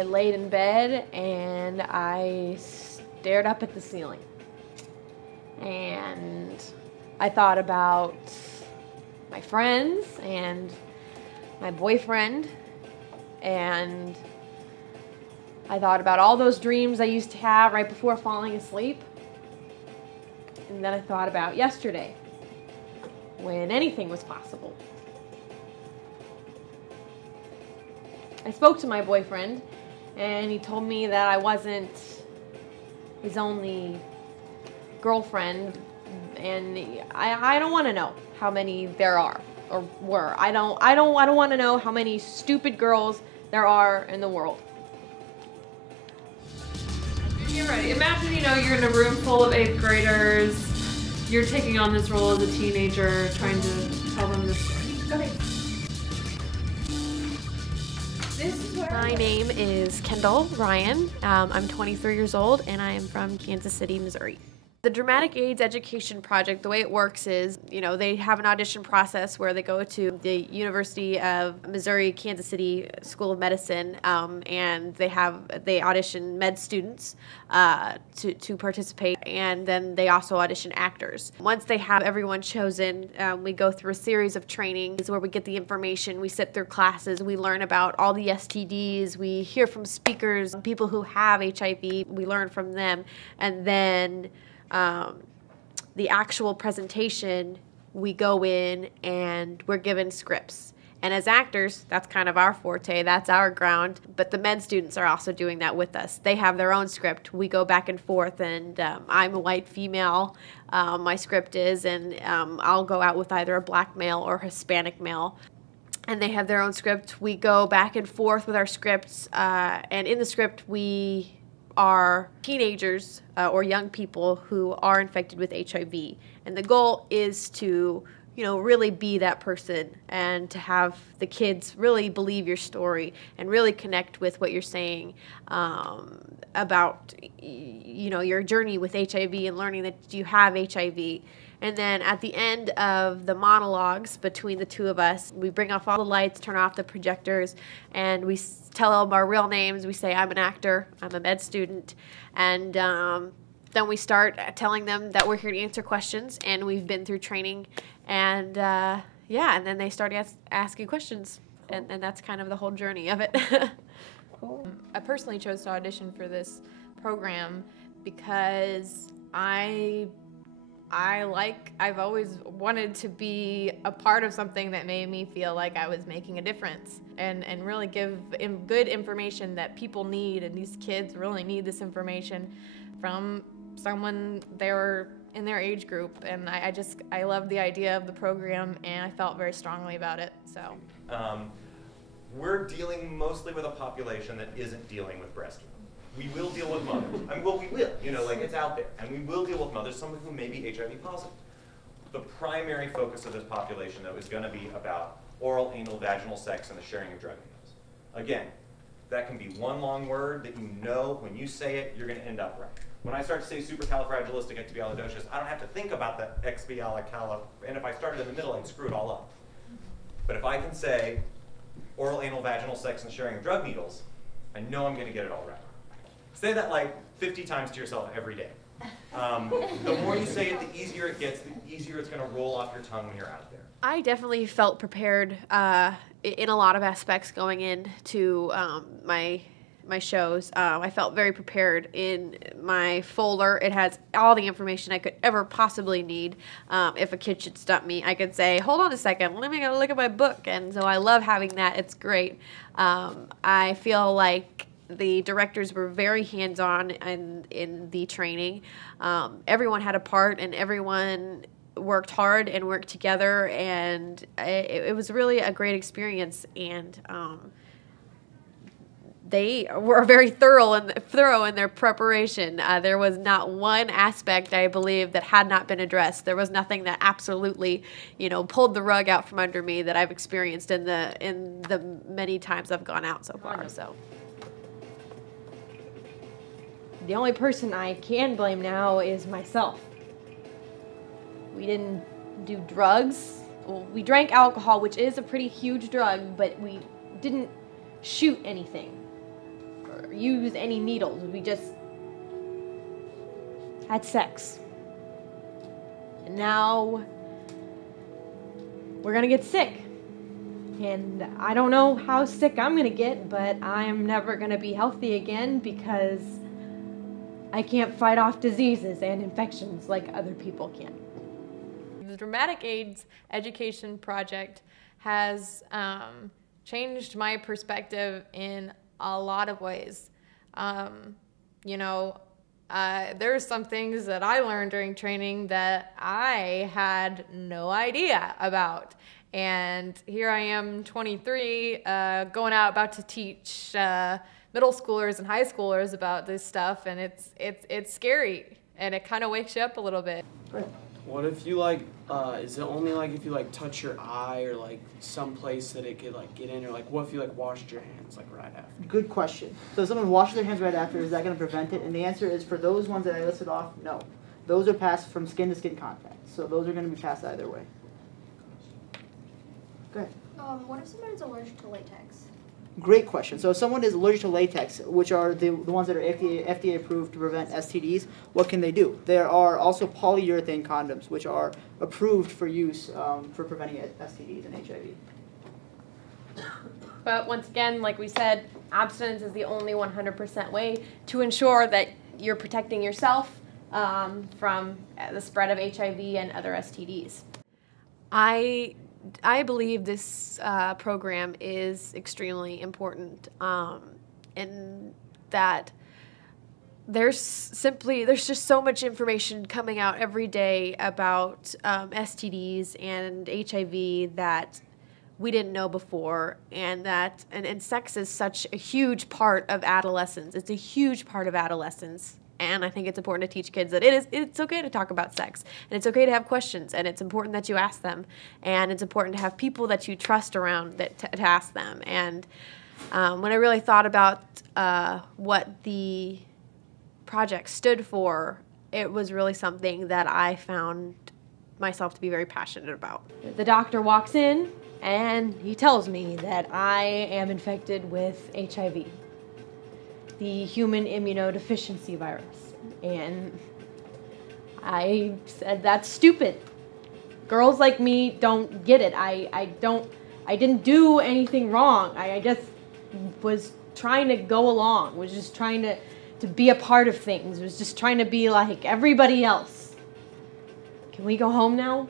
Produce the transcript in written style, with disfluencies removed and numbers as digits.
I laid in bed and I stared up at the ceiling. And I thought about my friends and my boyfriend, and I thought about all those dreams I used to have right before falling asleep. And then I thought about yesterday, when anything was possible. I spoke to my boyfriend, and he told me that I wasn't his only girlfriend, and I don't want to know how many there are or were. I don't want to know how many stupid girls there are in the world. You're ready. Imagine, you're in a room full of 8th graders. You're taking on this role as a teenager, trying to tell them this story. Okay. My name is Kendall Ryan. I'm 23 years old, and I am from Kansas City, Missouri. The Dramatic AIDS Education Project, the way it works is, they have an audition process where they go to the University of Missouri, Kansas City School of Medicine, and they audition med students to participate, and then they also audition actors. Once they have everyone chosen, we go through a series of trainings where we get the information, we sit through classes, we learn about all the STDs, we hear from speakers, people who have HIV, we learn from them, and then the actual presentation, we go in and we're given scripts. And as actors, that's kind of our forte, that's our ground, but the med students are also doing that with us. They have their own script. We go back and forth, and I'm a white female, my script is, and I'll go out with either a black male or Hispanic male. And they have their own script. We go back and forth with our scripts, and in the script we are teenagers or young people who are infected with HIV. And the goal is to, really be that person and to have the kids really believe your story and really connect with what you're saying about, your journey with HIV and learning that you have HIV. And then at the end of the monologues between the two of us, we bring off all the lights, turn off the projectors, and we tell them our real names. We say, I'm an actor, I'm a med student, and then we start telling them that we're here to answer questions, and we've been through training, and and then they start asking questions, cool. and that's kind of the whole journey of it. Cool. I personally chose to audition for this program because I've always wanted to be a part of something that made me feel like I was making a difference and really give good information that people need, and these kids really need this information from someone in their age group. And I love the idea of the program, and I felt very strongly about it. So we're dealing mostly with a population that isn't dealing with breast cancer. We will deal with mothers. We will, it's out there. And we will deal with mothers, some of whom may be HIV positive. The primary focus of this population, though, is going to be about oral, anal, vaginal sex and the sharing of drug needles. Again, that can be one long word that when you say it, you're going to end up right. When I start to say supercalifragilisticexpialidocious, I don't have to think about the expialidocala, and if I started in the middle, I'd screw it all up. But if I can say oral, anal, vaginal sex and sharing of drug needles, I know I'm going to get it all right. Say that like 50 times to yourself every day. The more you say it, the easier it gets, the easier it's going to roll off your tongue when you're out there. I definitely felt prepared in a lot of aspects going into my shows. I felt very prepared. In my folder, it has all the information I could ever possibly need. If a kid should stop me, I could say, hold on a second, let me go look at my book. And so I love having that. It's great. I feel like the directors were very hands-on in the training. Everyone had a part, and everyone worked hard and worked together, and it was really a great experience. And they were very thorough in their preparation. There was not one aspect, I believe, that had not been addressed. There was nothing that absolutely, pulled the rug out from under me that I've experienced in the many times I've gone out so far. So. The only person I can blame now is myself. We didn't do drugs. Well, we drank alcohol, which is a pretty huge drug, but we didn't shoot anything. or use any needles. We just had sex. And now we're gonna get sick. And I don't know how sick I'm gonna get, but I'm never gonna be healthy again because I can't fight off diseases and infections like other people can. The Dramatic AIDS Education Project has changed my perspective in a lot of ways. There are some things that I learned during training that I had no idea about. And here I am, 23, going out about to teach middle schoolers and high schoolers about this stuff, and it's scary, and it kind of wakes you up a little bit. What if you is it only if you touch your eye or some place that it could get in, or what if you washed your hands right after? Good question. So if someone washes their hands right after, is that going to prevent it? And the answer is, for those ones that I listed off, no. Those are passed from skin to skin contact. So those are going to be passed either way. Go ahead. What if someone's allergic to latex? Great question. So if someone is allergic to latex, which are the ones that are FDA approved to prevent STDs, what can they do? There are also polyurethane condoms, which are approved for use for preventing STDs and HIV. But once again, like we said, abstinence is the only 100% way to ensure that you're protecting yourself from the spread of HIV and other STDs. I believe this program is extremely important, in that there's just so much information coming out every day about STDs and HIV that we didn't know before, and sex is such a huge part of adolescence. It's a huge part of adolescence. And I think it's important to teach kids that it's okay to talk about sex, and it's okay to have questions, and it's important that you ask them, and it's important to have people that you trust around to ask them. And when I really thought about what the project stood for, it was really something that I found myself to be very passionate about. The doctor walks in, and he tells me that I am infected with HIV. The human immunodeficiency virus. And I said, that's stupid. Girls like me don't get it. I didn't do anything wrong. I just was trying to go along, was just trying to be a part of things, was just trying to be like everybody else. Can we go home now?